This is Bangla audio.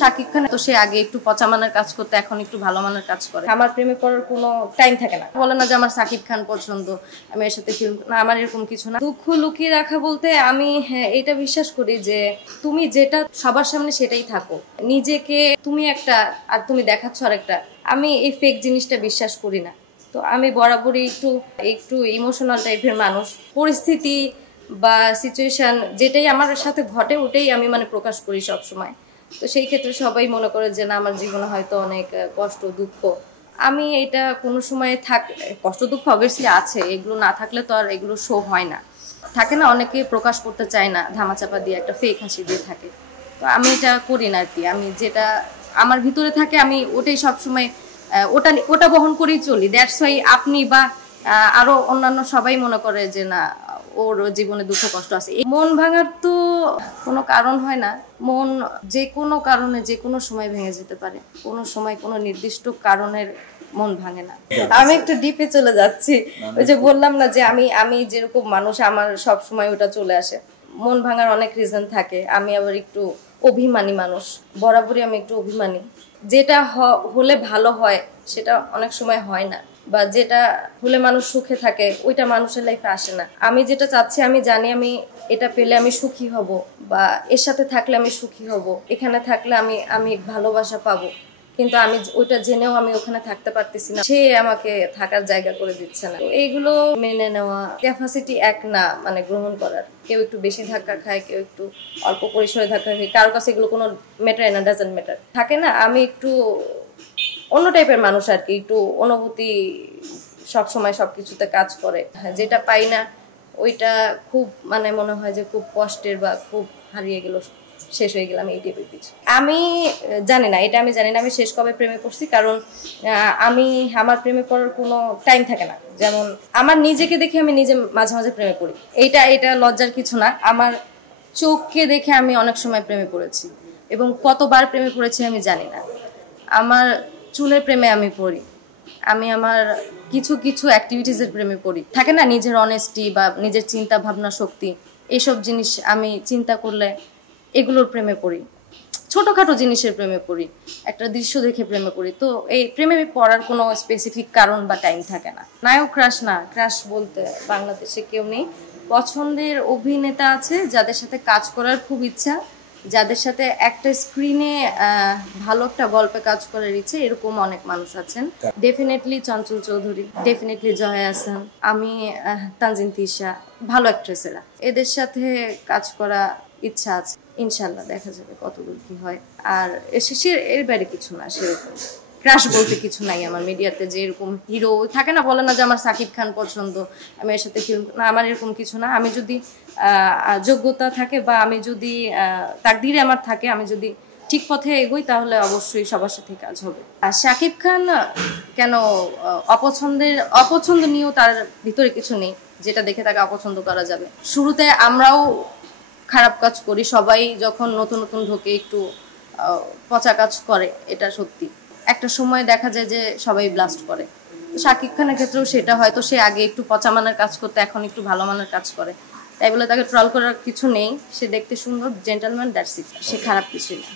শাকিব খান তো সে আগে একটু পচা মানের কাজ করতে, এখন একটু ভালো মানের কাজ করে। আমার প্রেমে পড়ার কোনো টাইম থাকে না। বলে না যে আমার শাকিব খান পছন্দ, আমি এর সাথে ফিল্ম না, আমার এরকম কিছু না। দুঃখ লুকিয়ে রাখা বলতে আমি এটা বিশ্বাস করি যে তুমি যেটা সবার সামনে সেটাই থাকো, নিজেকে তুমি একটা আর তুমি দেখাচ্ছ আর একটা। আমি এই ফেক জিনিসটা বিশ্বাস করি না। তো আমি বরাবরই একটু একটু ইমোশনাল টাইপের মানুষ। পরিস্থিতি বা সিচুয়েশন যেটাই আমার সাথে ঘটে ওটাই আমি প্রকাশ করি সব সময়। তো সেই ক্ষেত্রে সবাই মনে করে যে না, আমার জীবনে হয়তো অনেক কষ্ট দুঃখ, আমি এটা কোনো সময় কষ্ট দুঃখ অবভিয়াসলি আছে, এগুলো না থাকলে তো আর এগুলো শো হয় না। থাকে না, অনেকে প্রকাশ করতে চায় না, ধামাচাপা দিয়ে একটা ফেক হাসি দিয়ে থাকে। তো আমি এটা করি না আর কি। আমি যেটা আমার ভিতরে থাকে আমি ওটাই সবসময় ওটা বহন করেই চলি। দ্যাটস ওয়াই আপনি বা আরো অন্যান্য সবাই মনে করে যে না, ওর জীবনে দুঃখ কষ্ট আছে। মন ভাঙার তো কোনো কারণ হয় না। মন যে কোনো কারণে যে কোনো সময় ভেঙে যেতে পারে, কোনো সময় কোনো নির্দিষ্ট কারণের মন ভাঙে না। আমি একটু ডিপে চলে যাচ্ছি। ওই যে বললাম না যে আমি যেরকম মানুষ, আমার সব সময় ওটা চলে আসে। মন ভাঙার অনেক রিজন থাকে। আমি আবার একটু অভিমানী মানুষ, বরাবরই আমি একটু অভিমানী। যেটা হলে ভালো হয় সেটা অনেক সময় হয় না, বা যেটা হলে মানুষ সুখে থাকে ওইটা মানুষের লাইফে আসে না। আমি যেটা চাচ্ছি, আমি জানি আমি এটা পেলে আমি সুখী হব, বা এর সাথে থাকলে আমি সুখী হব, এখানে থাকলে আমি ভালোবাসা পাবো, কিন্তু আমি ওইটা জেনেও আমি ওখানে থাকতে পারতেছি না, সে আমাকে থাকার জায়গা করে দিচ্ছে না। এইগুলো মেনে নেওয়া ক্যাপাসিটি এক না, গ্রহণ করার। কেউ একটু বেশি ধাক্কা খায়, কেউ একটু অল্প পরিসরে ধাক্কা খায়, কারোর কাছে এগুলো কোনো ম্যাটার না, ডাজন্ট ম্যাটার। থাকে না, আমি একটু অন্য টাইপের মানুষ আর কি। একটু অনুভূতি সবসময় সবকিছুতে কাজ করে। যেটা পাই না ওইটা খুব মনে হয় যে খুব কষ্টের, বা খুব হারিয়ে গেল, শেষ হয়ে গেলাম এই টাইপের কিছু। আমি জানি না, এটা আমি জানি না আমি শেষ কবে প্রেমে পড়ছি, কারণ আমার প্রেমে পড়ার কোনো টাইম থাকে না। যেমন আমার নিজেকে দেখে আমি নিজে মাঝে মাঝে প্রেমে পড়ি, এটা লজ্জার কিছু না। আমার চোখকে দেখে আমি অনেক সময় প্রেমে পড়েছি, এবং কতবার প্রেমে পড়েছি আমি জানি না। আমার চুলের প্রেমে আমি পড়ি, আমি আমার কিছু কিছু অ্যাক্টিভিটিসের প্রেমে পড়ি। থাকে না, নিজের অনেস্টি বা নিজের চিন্তা ভাবনা শক্তি, এইসব জিনিস আমি চিন্তা করলে এগুলোর প্রেমে পড়ি। ছোটখাটো জিনিসের প্রেমে পড়ি, একটা দৃশ্য দেখে প্রেমে পড়ি। তো এই প্রেমে পড়ার কোনো স্পেসিফিক কারণ বা টাইম থাকে না। নায়ক ক্রাশ না, ক্রাশ বলতে বাংলাদেশে কেউ নেই। পছন্দের অভিনেতা আছে যাদের সাথে কাজ করার খুব ইচ্ছা, যাদের সাথে একটা স্ক্রিনে ভালো একটা গল্পে কাজ করার ইচ্ছে, এরকম অনেক মানুষ আছেন। ডেফিনেটলি চঞ্চল চৌধুরী, ডেফিনেটলি জয়া আহসান, আমি তানজিন তিশা, ভালো অ্যাক্ট্রেসেরা, এদের সাথে কাজ করা ইচ্ছা আছে। ইনশাল্লাহ দেখা যাবে কতদূর কি হয়। আর এর বাইরে কিছু না, সেরকম ক্রাশ বলতে কিছু নাই আমার মিডিয়াতে। যে এরকম হিরো থাকে না, বলে না যে আমার শাকিব খান পছন্দ, আমি এর সাথে ফিল্ম না, আমার এরকম কিছু না। আমি যদি যোগ্যতা থাকে, বা আমি যদি তাকদিরে আমার থাকে, আমি যদি ঠিক পথে এগোই, তাহলে অবশ্যই সবার সাথে কাজ হবে। আর শাকিব খান কেন অপছন্দ নিয়েও তার ভিতরে কিছু নেই যেটা দেখে তাকে অপছন্দ করা যাবে। শুরুতে আমরাও খারাপ কাজ করি, সবাই যখন নতুন নতুন ঢোকে একটু পচা কাজ করে, এটা সত্যি। একটা সময় দেখা যায় যে সবাই ব্লাস্ট করে। শাকিব খানের ক্ষেত্রেও সেটা, হয়তো সে আগে একটু পচা মানের কাজ করতে, এখন একটু ভালো মানের কাজ করে, তাই বলে তাকে ট্রল করার কিছু নেই। সে দেখতে সুন্দর, জেন্টলম্যান, দ্যাটস ইট। সে খারাপ কিছুই না।